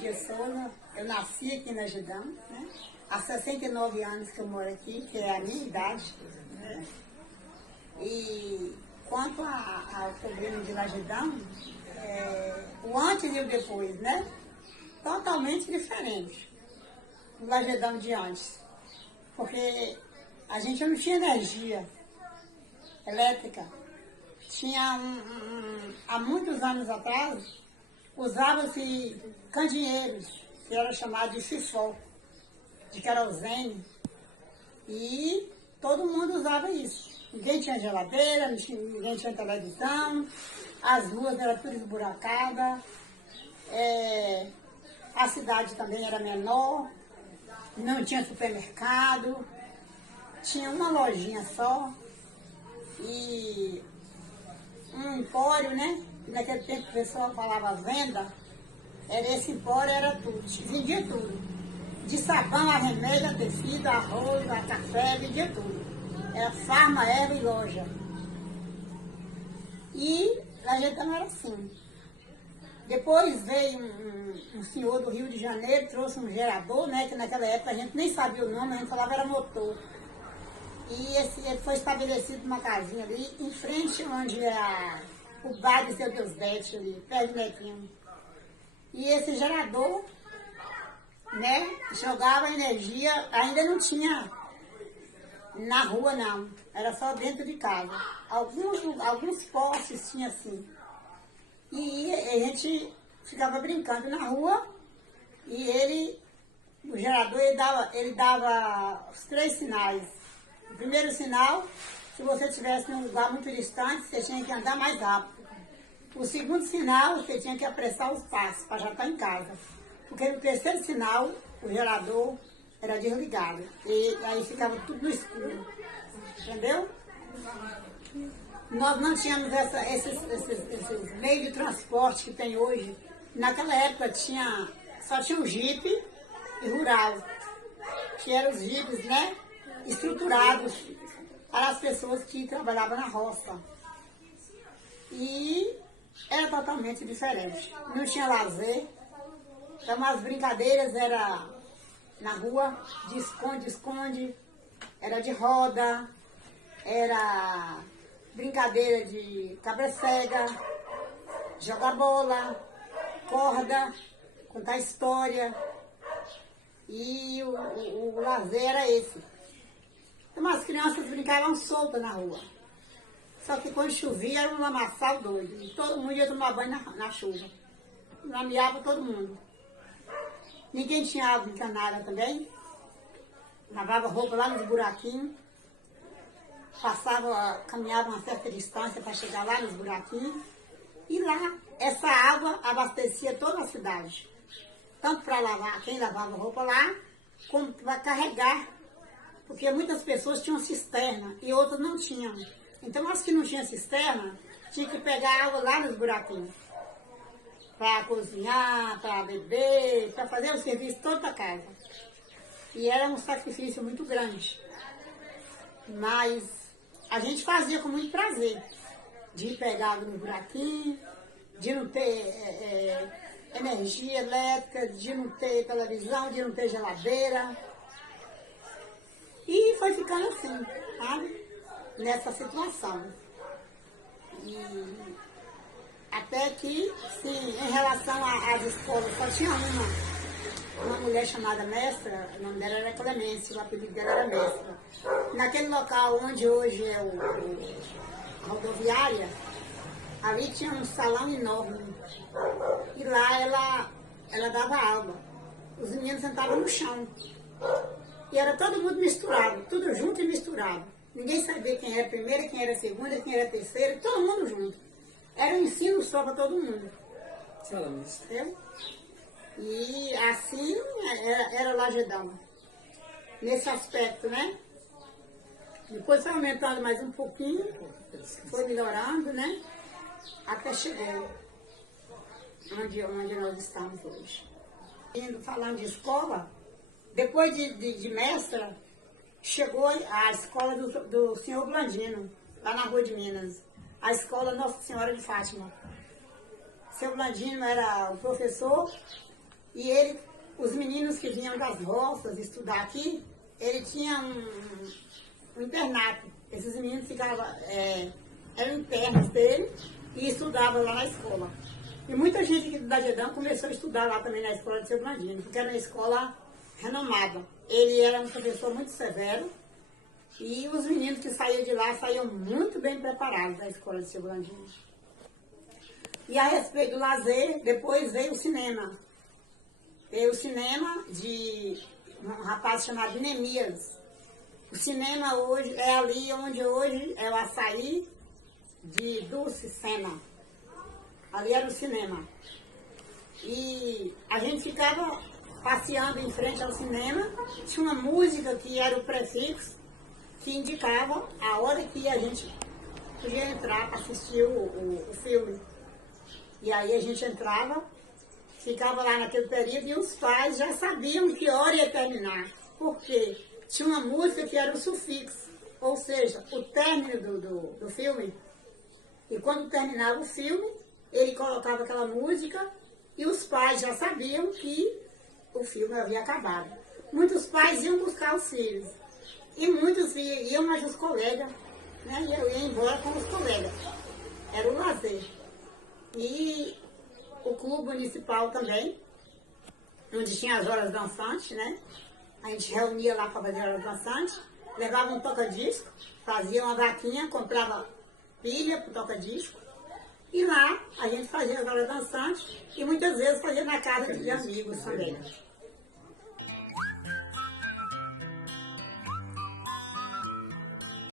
Lídia Souza, eu nasci aqui na Judão, né? Há 69 anos que eu moro aqui, que é a minha idade, né? E quanto ao problema de Lagedão, o antes e o depois, né? Totalmente diferente do Lagedão de antes. Porque a gente não tinha energia elétrica. Tinha há muitos anos atrás, usava-se candeeiros, que era chamado de fifó, de querosene, e todo mundo usava isso. Ninguém tinha geladeira, ninguém tinha televisão, as ruas eram tudo esburacadas, a cidade também era menor, não tinha supermercado, tinha uma lojinha só, e um empório, né? Naquele tempo o pessoal falava venda, esse empório era tudo, vendia tudo. De sabão a remédio, a tecido, a arroz, a café, vendia tudo. Era farma, erva e loja. E a gente também era assim. Depois veio um senhor do Rio de Janeiro, trouxe um gerador, né? Que naquela época a gente nem sabia o nome, a gente falava era motor. E ele foi estabelecido numa casinha ali, em frente onde é o bar de Seu Deusdete ali, perto do Nequinho. E esse gerador, né, jogava energia, ainda não tinha na rua não, era só dentro de casa. Alguns postes tinha assim. E a gente ficava brincando na rua e o gerador, ele dava os 3 sinais. O primeiro sinal, se você estivesse num lugar muito distante, você tinha que andar mais rápido. O segundo sinal, você tinha que apressar os passos para já estar em casa. Porque no terceiro sinal, o gerador era desligado. E aí ficava tudo no escuro. Entendeu? Nós não tínhamos esses meios de transporte que tem hoje. Naquela época só tinha o jipe e rural, que eram os jipes, né, estruturados para as pessoas que trabalhavam na roça. E era totalmente diferente. Não tinha lazer. Então as brincadeiras eram na rua, de esconde-esconde, era de roda, era brincadeira de cabra-cega, jogar bola, corda, contar história. E o lazer era esse. Então as crianças brincavam soltas na rua. Só que quando chovia era um lamaçal doido. E todo mundo ia tomar banho na chuva. Lameava todo mundo. Ninguém tinha água encanada também. Lavava roupa lá nos buraquinhos. Caminhava uma certa distância para chegar lá nos buraquinhos. E lá, essa água abastecia toda a cidade. Tanto para lavar, quem lavava roupa lá, como para carregar. Porque muitas pessoas tinham cisterna e outras não tinham. Então as que não tinham cisterna, tinham que pegar água lá nos buraquinhos. Para cozinhar, para beber, para fazer o serviço todo da casa. E era um sacrifício muito grande. Mas a gente fazia com muito prazer. De pegar água no buraquinho, de não ter energia elétrica, de não ter televisão, de não ter geladeira. E foi ficando assim, sabe? Nessa situação. E até que, sim, em relação às escolas, só tinha uma mulher chamada Mestra, o nome dela era Clemência, o apelido dela era Mestra. Naquele local onde hoje é a rodoviária, ali tinha um salão enorme. E lá ela dava aula. Os meninos sentavam no chão. E era todo mundo misturado, tudo junto e misturado. Ninguém sabia quem era a primeira, quem era a segunda, quem era a terceira, todo mundo junto. Era um ensino só para todo mundo. Entendeu? E assim era Lagedão. Nesse aspecto, né? Depois foi aumentando mais um pouquinho, foi melhorando, né? Até chegou onde nós estamos hoje. Falando de escola, depois de mestra, chegou a escola do senhor Blandino, lá na Rua de Minas. A escola Nossa Senhora de Fátima. Seu Blandino era o professor E os meninos que vinham das roças estudar aqui, ele tinha um internato. Esses meninos ficavam, eram internos dele e estudavam lá na escola. E muita gente aqui do Dagedão começou a estudar lá também na escola de Seu Blandino, porque era uma escola renomada. Ele era um professor muito severo e os meninos que saíam de lá saíam muito bem preparados da escola de Seu Blandino. E a respeito do lazer, depois veio o cinema. Veio o cinema de um rapaz chamado Neemias. O cinema hoje é ali onde hoje é o açaí de Dulce Sena. Ali era o cinema. E a gente ficava passeando em frente ao cinema, tinha uma música que era o prefixo, que indicava a hora que a gente podia entrar para assistir o filme. E aí a gente entrava, ficava lá naquele período e os pais já sabiam que hora ia terminar. Por quê? Tinha uma música que era o sufixo, ou seja, o término do filme. E quando terminava o filme, ele colocava aquela música e os pais já sabiam que o filme havia acabado. Muitos pais iam buscar os filhos e muitos iam mais os colegas, né? E eu ia embora com os colegas. Era o lazer. E o clube municipal também, onde tinha as horas dançantes, né? A gente reunia lá para fazer horas dançantes, levava um toca-disco, fazia uma vaquinha, comprava pilha para o toca-disco, e lá a gente fazia as horas dançantes e muitas vezes fazia na casa de amigos também.